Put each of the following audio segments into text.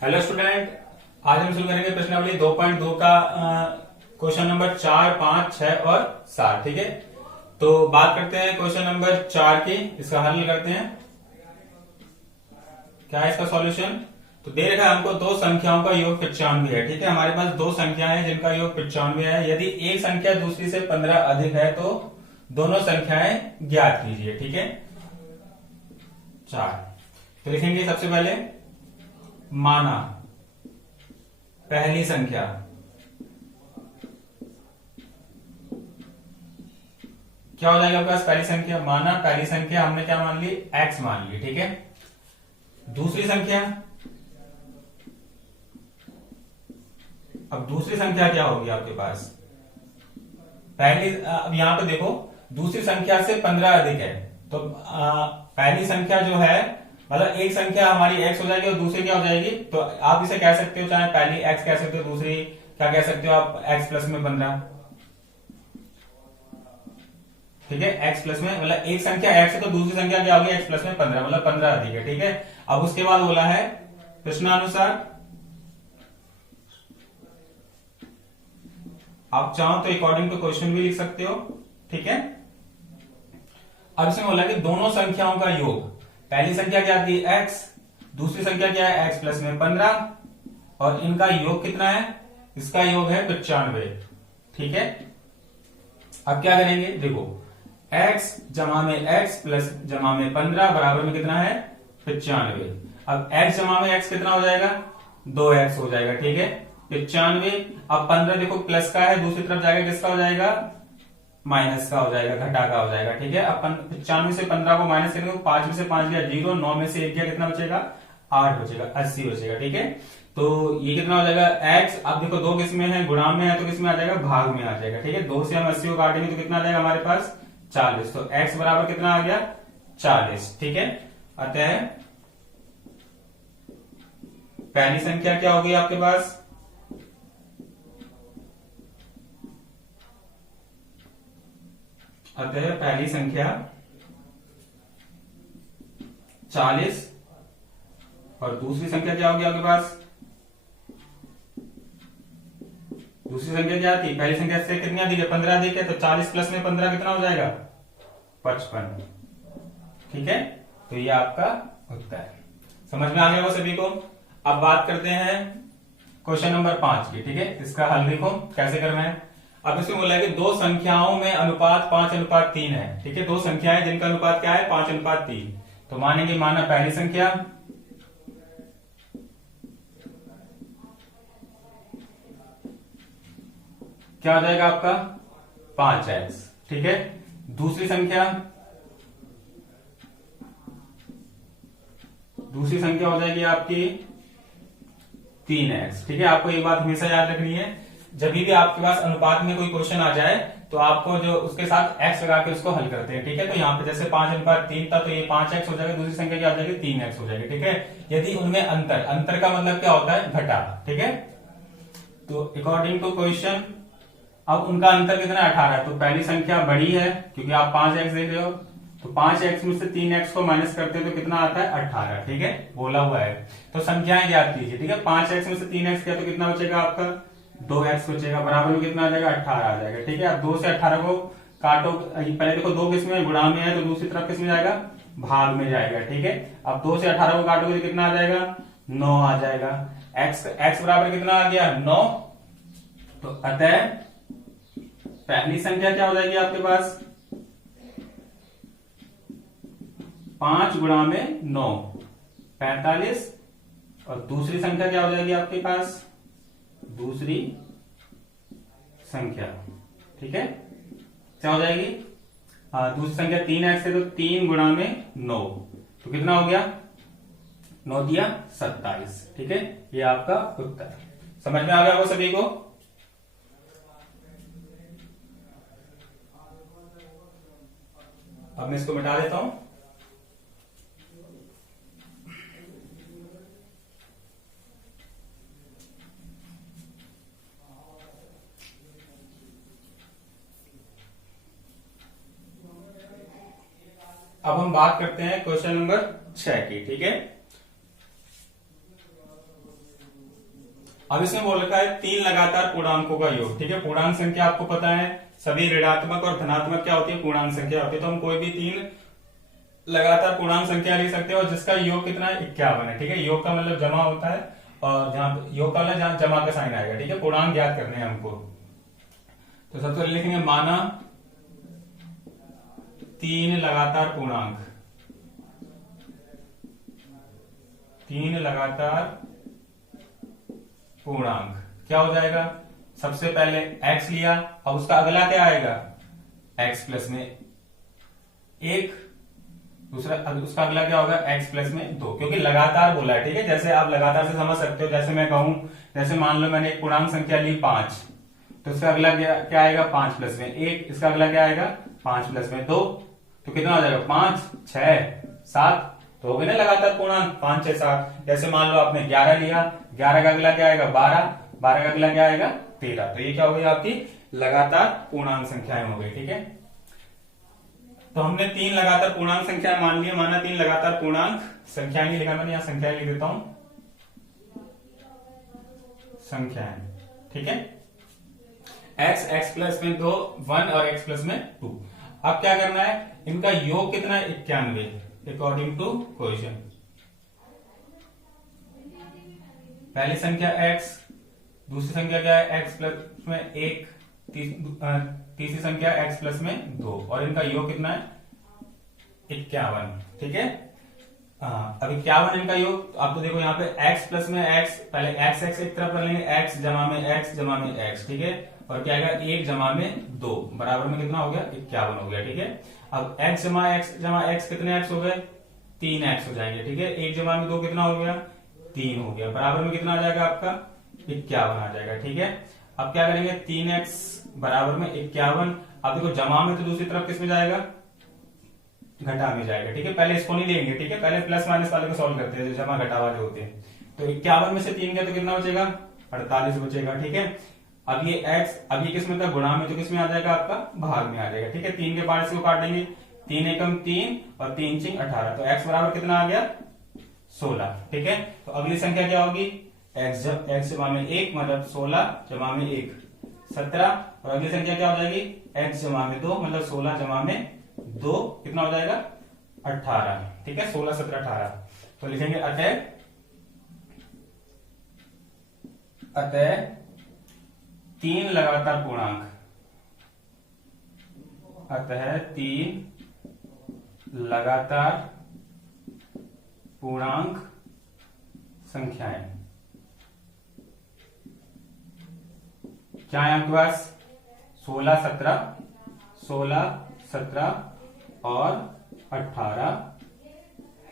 Hello student, आज हम शुरू करेंगे प्रश्नावली 2.2 का क्वेश्चन नंबर 4, 5, 6 और 7। ठीक है, तो बात करते हैं क्वेश्चन नंबर 4 की। इसका हल करते हैं। क्या है इसका सॉल्यूशन? तो दे रखा है हमको दो संख्याओं का योग 95 है। ठीक है, हमारे पास दो संख्याएं हैं जिनका योग 95 है। यदि एक संख्या दूसरी से 15 अधिक है तो दोनों संख्याएं ज्ञात कीजिए। ठीक है, 4 तो लिखेंगे सबसे पहले माना पहली संख्या क्या हो जाएगा आपके पास? पहली संख्या माना पहली संख्या हमने क्या मान ली? x मान ली। ठीक है, दूसरी संख्या, अब दूसरी संख्या क्या होगी आपके पास? पहली, अब यहां पे देखो दूसरी संख्या से 15 अधिक है तो पहली संख्या जो है मतलब एक संख्या हमारी x हो जाएगी और दूसरी क्या हो जाएगी? तो आप इसे कह सकते हो, चाहे पहली x कह सकते हो, दूसरी क्या कह सकते हो आप? x प्लस में 15। ठीक है, x प्लस में मतलब एक संख्या x है तो दूसरी संख्या क्या होगी? x प्लस में 15 मतलब 15 अधिक है। ठीक है, अब उसके बाद बोला है प्रश्नानुसार आप चाहो तो अकॉर्डिंग टू क्वेश्चन भी लिख सकते हो। ठीक है, अब इसमें बोला कि दोनों संख्याओं का योग, पहली संख्या क्या थी? x, दूसरी संख्या क्या है? x प्लस में 15 और इनका योग कितना है? इसका योग है 95। ठीक है, अब क्या करेंगे? देखो x जमा में x प्लस जमा में 15 बराबर में कितना है? 95। अब x जमा में x कितना हो जाएगा? 2x हो जाएगा। ठीक है, 95। अब 15 देखो प्लस का है, दूसरी तरफ जाएगा किसका हो जाएगा? माइनस का हो जाएगा, घटा का हो जाएगा। ठीक है, अब 95 से 15 को माइनस करेंगे तो 5 में से 5 गया 0, 9 में से 1 गया कितना बचेगा? 8 बचेगा, 80 बचेगा। ठीक है, तो ये कितना हो जाएगा? x। अब देखो दो किसमें है? गुणाम में है तो किसमें आ जाएगा? भाग में आ जाएगा। ठीक है, 2 से हम 80 को काटेंगे तो कितना आ जाएगा हमारे पास? 40। तो x बराबर कितना आ गया? 40। ठीक है, अतः पहली संख्या क्या होगी आपके पास? अतः पहली संख्या 40 और दूसरी संख्या क्या होगी आपके पास? दूसरी संख्या क्या थी? पहली संख्या से कितनी अधिक है? 15 अधिक है तो 40 प्लस में 15 कितना हो जाएगा? 55। ठीक है, तो ये आपका उत्तर है। समझ में आ गया वो सभी को? अब बात करते हैं क्वेश्चन नंबर 5 की। ठीक है, इसका हल देखो कैसे करना है। अब इसमें बोला है कि दो संख्याओं में अनुपात 5:3 है। ठीक है, दो संख्याएं जिनका अनुपात क्या है? 5:3। तो मानेंगे माना पहली संख्या क्या हो जाएगा आपका? 5x। ठीक है, दूसरी संख्या हो जाएगी आपकी 3x। ठीक है, आपको एक बात हमेशा याद रखनी है, जब भी आपके पास अनुपात में कोई क्वेश्चन आ जाए तो आपको जो उसके साथ x लगा के उसको हल करते हैं। ठीक है, तो यहाँ पे जैसे 5:3 था तो ये 5x हो जाएगा, दूसरी संख्या क्या हो जाएगी? 3x हो जाएगी। ठीक है, यदि उनमें अंतर का मतलब क्या होता है? घटा। ठीक है, तो अकॉर्डिंग टू क्वेश्चन अब उनका अंतर कितना है? 18। तो पहली संख्या बड़ी है क्योंकि आप 5x देख रहे हो, तो 5x में से 3x को माइनस करते हैं तो कितना आता है? 18। ठीक है, बोला हुआ है तो संख्याएं याद कीजिए। ठीक है, 5x में से 3x किया तो कितना बचेगा आपका? 2x बचेगा, बराबर में कितना आ जाएगा? 18 आ जाएगा। ठीक है, अब 2 से 18 को काटो, पहले देखो 2 किस में गुणा में है तो दूसरी तरफ किस में जाएगा? भाग में जाएगा। ठीक है, अब 2 से 18 को काटोगे तो कितना आ जाएगा? 9 आ जाएगा। x बराबर कितना आ गया? 9। तो अतः पहली संख्या क्या हो जाएगी आपके पास? 5 गुणा में 9 45। और दूसरी संख्या क्या हो जाएगी आपके पास? दूसरी संख्या, ठीक है, क्या हो जाएगी? दूसरी संख्या 3x है तो 3 गुणा में 9 तो कितना हो गया? 9 दिया 27। ठीक है, ये आपका उत्तर। समझ में आ गया वो सभी को? अब मैं इसको मिटा देता हूं। अब हम बात करते हैं क्वेश्चन नंबर 6 की। ठीक है, अब इसमें बोल रखा है 3 लगातार पूर्णांकों का योग। ठीक है, पूर्णांक संख्या आपको पता है सभी ऋणात्मक और धनात्मक क्या होती है, पूर्णांक संख्या होती है। तो हम कोई भी 3 लगातार पूर्णांक संख्या लिख सकते हैं और जिसका योग कितना है, 51 है। ठीक है, योग का मतलब जमा होता है और जहां योग का मतलब जहां जमा का साइन आएगा। ठीक है, पूर्णांक ज्ञात करने हैं हमको। तो सबसे पहले लिखेंगे माना 3 लगातार पूर्णांक, 3 लगातार पूर्णांक क्या हो जाएगा, सबसे पहले x लिया, अब उसका अगला क्या आएगा, x प्लस में 1, दूसरा उसका अगला क्या होगा, x प्लस में 2, क्योंकि लगातार बोला है। ठीक है, जैसे आप लगातार से समझ सकते हो, जैसे मैं कहूं, जैसे मान लो मैंने एक पूर्णांक संख्या ली 5, तो उसका अगला क्या आएगा, 5 प्लस में 1, इसका अगला क्या आएगा, 5 प्लस में 2, तो कितना हो जाएगा, 5, 6, 7, तो हो गए ना लगातार पूर्णांक 5, 6, 7। जैसे मान लो आपने 11 लिया, 11 का अगला क्या आएगा, 12, 12 का अगला क्या आएगा, 13। तो ये क्या हो गई आपकी लगातार पूर्णांक संख्याएं हो गई। ठीक है, तो हमने 3 लगातार पूर्णांक संख्याएं मान लिया, माना 3 लगातार पूर्णांक संख्याएं नहीं लिखा मैंने, यहां संख्याएं लिख देता हूं, संख्याएं। ठीक है, x प्लस में 2, 1 और x प्लस में 2। अब क्या करना है, इनका योग कितना है, 91 अकॉर्डिंग टू क्वेश्चन। पहली संख्या x, दूसरी संख्या क्या है, x प्लस में 1, तीसरी संख्या x प्लस में 2, और इनका योग कितना है, 51। ठीक है, अब 51 इनका योग। तो आपको देखो यहाँ पे x प्लस में x, पहले x एक तरफ कर लेंगे, x जमा में x जमा में x। ठीक है, और क्या आएगा, 1 जमा में 2 बराबर में कितना हो गया, 51 हो गया। ठीक है, अब x जमा x कितने x हो गए, 3x हो जाएंगे। ठीक है, 1 जमा में 2 कितना हो गया, 3 हो गया, बराबर में कितना आ जाएगा आपका, 51 आ जाएगा। ठीक है, अब क्या करेंगे, 3x बराबर में 51। अब देखो जमा में तो दूसरी तरफ किस में जाएगा, घटा में जाएगा। ठीक है, पहले इसको नहीं लेंगे। ठीक है, पहले प्लस माइनस वाले को सॉल्व करते हैं, जो जमा घटा वाले होते हैं। तो 51 में से 3 गया तो कितना बचेगा, 48 बचेगा। ठीक है, अब ये x, अब ये किस में था, गुणा में, तो किस में आ जाएगा आपका, भाग में आ जाएगा। ठीक है, 3 के 5 को काटेंगे, 3 एकम 3 और 3 चिंग 18, तो x बराबर कितना आ गया, 16। ठीक है, तो अगली संख्या क्या होगी, x जमा में 1 मतलब 16 जमा में 1 17, और अगली संख्या क्या हो जाएगी, x जमा में 2 मतलब 16 जमा में 2 कितना हो जाएगा, 18। ठीक है, 16, 17, 18। तो लिखेंगे अतः 3 लगातार पूर्णांक, अतः 3 लगातार पूर्णांक संख्याएं क्या है आपके पास, 16, 17 और 18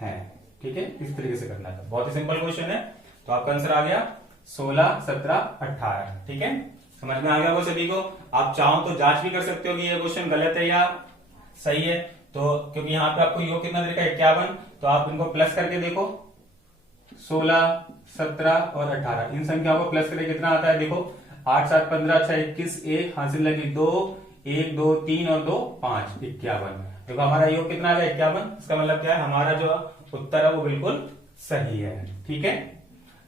है। ठीक है, इस तरीके से करना है, बहुत ही सिंपल क्वेश्चन है। तो आपका आंसर आ गया 16, 17, 18। ठीक है, समझ में आ गया वो सभी को। आप चाहो तो जांच भी कर सकते हो कि ये क्वेश्चन गलत है या सही है। तो क्योंकि यहाँ पे आपको योग कितना दे रखा है, 51, तो आप इनको प्लस करके देखो, 16, 17 और 18 इन संख्याओं को प्लस करके कितना आता है, देखो 8, 7, 15, 6, 21, 1 हासिल लगी 2, 1, 2, 3 और 2, 5, 51। देखो हमारा योग कितना आ गया, 51। इसका मतलब क्या है, हमारा जो उत्तर है वो बिल्कुल सही है। ठीक है,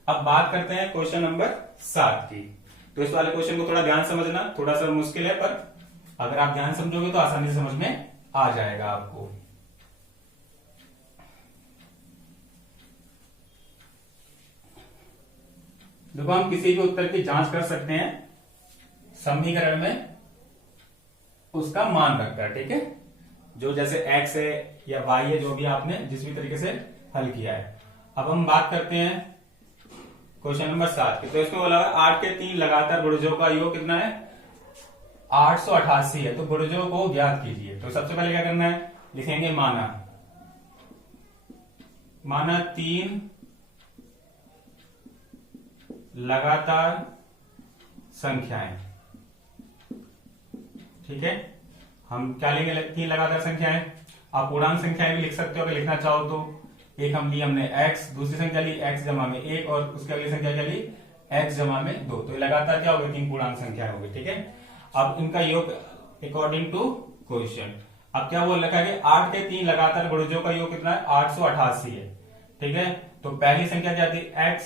अब बात करते हैं क्वेश्चन नंबर 7 की। तो इस वाले क्वेश्चन को थोड़ा ध्यान समझना, थोड़ा सा मुश्किल है, पर अगर आप ध्यान समझोगे तो आसानी से समझ में आ जाएगा आपको। देखो हम किसी भी उत्तर की जांच कर सकते हैं समीकरण में उसका मान रखकर। ठीक है, जो जैसे x है या y है, जो भी आपने जिस भी तरीके से हल किया है। अब हम बात करते हैं क्वेश्चन नंबर 7 की। तो इसमें बोला है 8 के 3 लगातार गुणजों का योग कितना है, 888 है। तो गुणजों को ज्ञात कीजिए। तो सबसे पहले क्या करना है, लिखेंगे माना 3 लगातार संख्याएं। ठीक है, हम क्या लेंगे, 3 लगातार संख्याएं। आप पूर्णांक संख्याएं भी लिख सकते हो अगर लिखना चाहो तो। एक हमने x, दूसरी संख्या ली x जमा में 1 और उसकी अगली संख्या क्या ली, x जमा में 2। तो ये लगातार क्या हो गई, 3 पूर्णांक संख्या हो गई। ठीक है, अब इनका योग अकॉर्डिंग टू क्वेश्चन। अब क्या बोल रखा है कि 8 के 3 लगातार गुणजों का योग कितना है, 888 है। ठीक है, तो पहली संख्या क्या थी, x,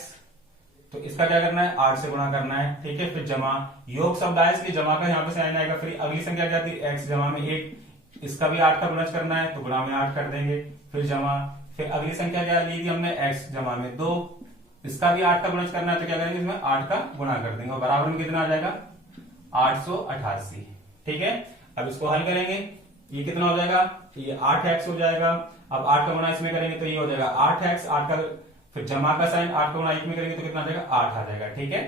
तो इसका क्या करना है, 8 से गुणा करना है, ठीक है। फिर जमा, योग शब्द आया इसलिए जमा का यहाँ पे साइन आएगा। फिर अगली संख्या क्या थी, x जमा में 1, इसका भी 8 का गुणज करना है तो गुणा में 8 कर देंगे, फिर जमा। फिर अगली संख्या क्या ली थी हमने, x जमा में 2, इसका भी 8 का गुणज करना है तो क्या करेंगे, इसमें 8 का गुणा कर देंगे और बराबर में कितना आ जाएगा, 888, ठीक है। अब इसको हल करेंगे, ये कितना हो जाएगा, ये 8x हो जाएगा। अब 8 का गुणा इसमें करेंगे तो ये हो जाएगा 8x, 8 का फिर जमा का साइन 8 का गुणा 1 में करेंगे तो कितना आ जाएगा, 8 आ जाएगा, ठीक है।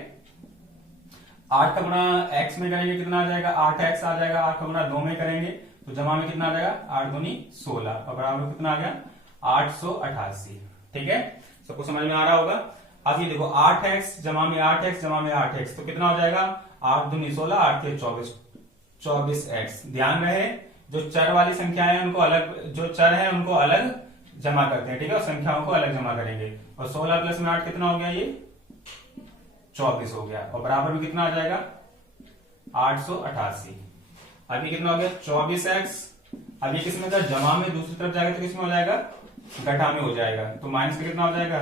8 का गुणा x में करेंगे कितना आ जाएगा, 8x आ जाएगा। 8 का गुणा 2 में करेंगे तो जमा में कितना आ जाएगा, 8 दूनी 16 और बराबर में कितना आ गया, 888, ठीक है। सबको समझ में आ रहा होगा। अब ये देखो 8x जमा में 8x जमा में 8x तो कितना हो जाएगा, 8 दूनी 16, 8 के 24, 24x। ध्यान रहे जो चर वाली संख्या है उनको अलग, जो चर है उनको अलग जमा करते हैं, ठीक है, और संख्याओं को अलग जमा करेंगे। और 16 प्लस में 8 कितना हो गया, ये 24 हो गया और बराबर में कितना आ जाएगा, 888। अभी कितना हो गया, 24x। अब ये किसमें था, जमा में, दूसरी तरफ जाएगा तो किसमें हो जाएगा, घटा में हो जाएगा, तो माइनस का कितना हो जाएगा,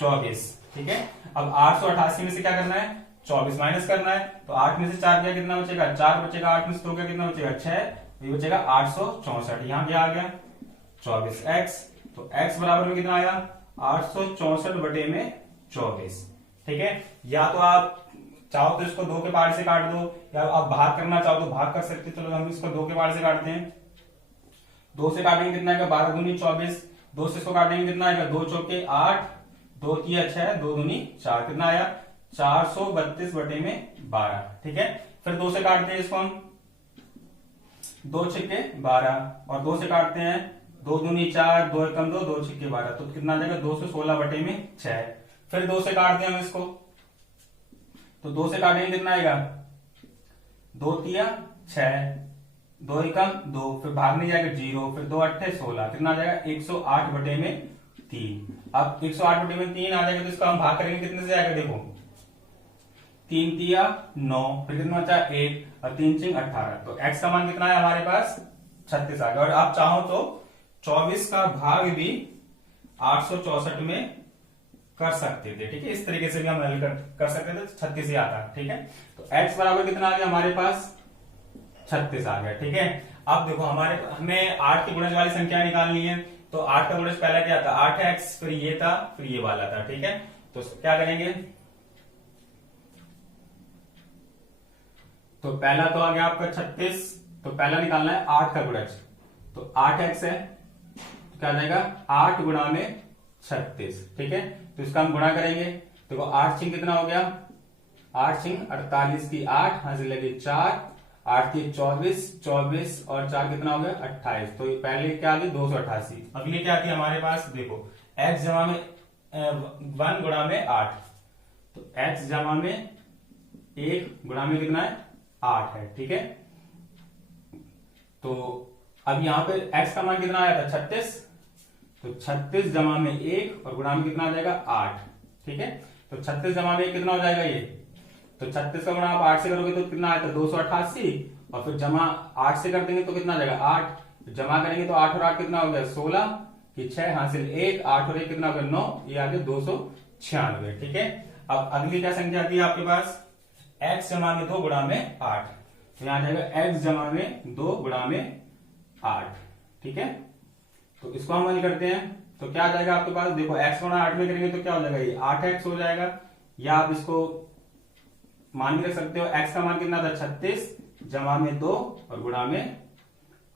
24, ठीक है। अब 888 में से क्या करना है, 24 माइनस करना है, तो 8 में से 4 गया कितना बचेगा, 4 बचेगा, 8 में से 2 गया कितना बचेगा, 6, ये बचेगा 864। यहां क्या आ गया 24x, तो x बराबर में कितना आया, 864 बटे में 24, ठीक है। या तो आप चाहो तो इसको 2 के पार से काट दो, या आप भाग करना चाहो तो भाग कर सकते, चलो हम इसको 2 के पार से काटते हैं। 2 से काटेंगे कितना आएगा, 12 दूनी 24, 2 से इसको काटेंगे कितना आएगा, 2 चौके 8, 2 तिया 6, 2 दूनी 4, कितना आया 432 बटे में 12, ठीक है। फिर 2 से काटते हैं इसको हम, 2 छिक्के 12 और 2 से काटते हैं, 2 दूनी 4, 2 एकम 2, 2 छिक्के 12, तो कितना आ जाएगा 216 बटे में 6। फिर 2 से काटते हैं हम इसको, तो 2 से काटेंगे कितना आएगा, 2 तिया 6, 2 एकम 2, फिर भाग नहीं जाएगा 0, फिर 2 अट्ठे 16, कितना आ जाएगा 108 बटे में 3। अब 108 बटे में 3 आ जाएगा तो इसका हम भाग करेंगे कितने से आएगा, देखो 3 तिया 9, फिर कितना बचा 1 और 3 चिंग 18, तो x का मान कितना है हमारे पास 36 आ गया। और आप चाहो तो 24 का भाग भी 864 में कर सकते थे, ठीक है, इस तरीके से भी हम हल कर सकते थे, 36 ही आता, ठीक है। तो x बराबर कितना आ गया हमारे पास 36 आ गया, ठीक है। अब देखो हमें 8 की गुणज वाली संख्या निकालनी है, तो 8 का गुणज पहला क्या था, 8x, फिर ये था, फिर ये वाला था, ठीक है। तो क्या करेंगे, तो पहला तो आ गया आपका 36, तो पहला निकालना है 8 का गुणज, तो 8x है, तो क्या आ जाएगा 8 गुणा में 36, ठीक है। तो इसका हम गुणा करेंगे, देखो 8 छिंग कितना हो गया, 8 छिंग 48 की 8, हां से लगे 4, 8 की 24, 24 और 4 कितना हो गया 28, तो पहले क्या आ गई 288। अगली क्या आती है हमारे पास, देखो x जमा में 1 गुणा में 8, तो x जमा में 1 गुणा में कितना है 8 है, ठीक है। तो अब यहां पे x का मान कितना आया था 36, तो 36 जमा में 1 और गुणा में कितना आ जाएगा 8, ठीक है। तो 36 जमा में 1 कितना हो जाएगा ये, तो 36 का गुणा आप 8 से करोगे तो कितना आया था 288, और फिर जमा 8 से कर देंगे तो कितना आ जाएगा 8, जमा करेंगे तो 8 और 8 कितना हो गया 16 की 6 हासिल 1, 8 और 1 कितना हो गया 9, ये आ गया 296, ठीक है। अब अगली क्या संख्या आती है आपके पास, x जमा में 2 गुणा में 8, तो यहां जाएगा x जमा में 2 गुणा में 8, ठीक है। तो इसको हम हल करते हैं, तो क्या आ जाएगा आपके पास, देखो x गुणा 8 में करेंगे तो क्या हो जाएगा, ये 8x हो जाएगा, या आप इसको मान भी रख सकते हो, x का मान कितना था 36 जमा में 2 और गुणा में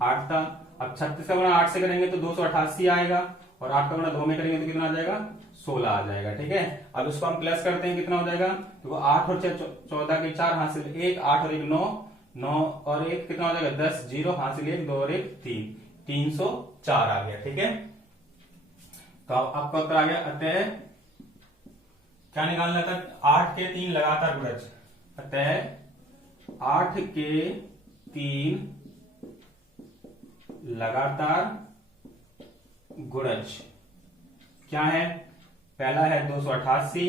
8 था। अब 36 का गुणा 8 से करेंगे तो 288 आएगा, और 8 का गुणा 2 में करेंगे तो कितना आ जाएगा 16 आ जाएगा, ठीक है। अब इसको हम प्लस करते हैं, कितना हो जाएगा, तो 8 और 6 14 के 4 हासिल 1, 8 और 1 9, 9 और 1 कितना हो जाएगा 10, 0 हासिल 1, 2 और 1 3, 304 आ गया, ठीक है। तो आपका उत्तर आ गया, अतः क्या निकालना था, 8 के 3 लगातार गुणज, अतः 8 के 3 लगातार गुणज क्या है, पहला है 288,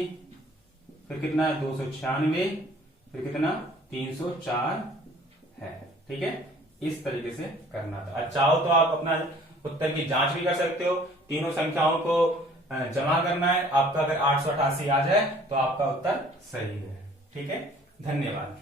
फिर कितना है 296, फिर कितना 304 है, ठीक है। इस तरीके से करना था। चाहो तो आप अपना उत्तर की जांच भी कर सकते हो, तीनों संख्याओं को जमा करना है। आपका अगर 888 आ जाए तो आपका उत्तर सही है। ठीक है, धन्यवाद।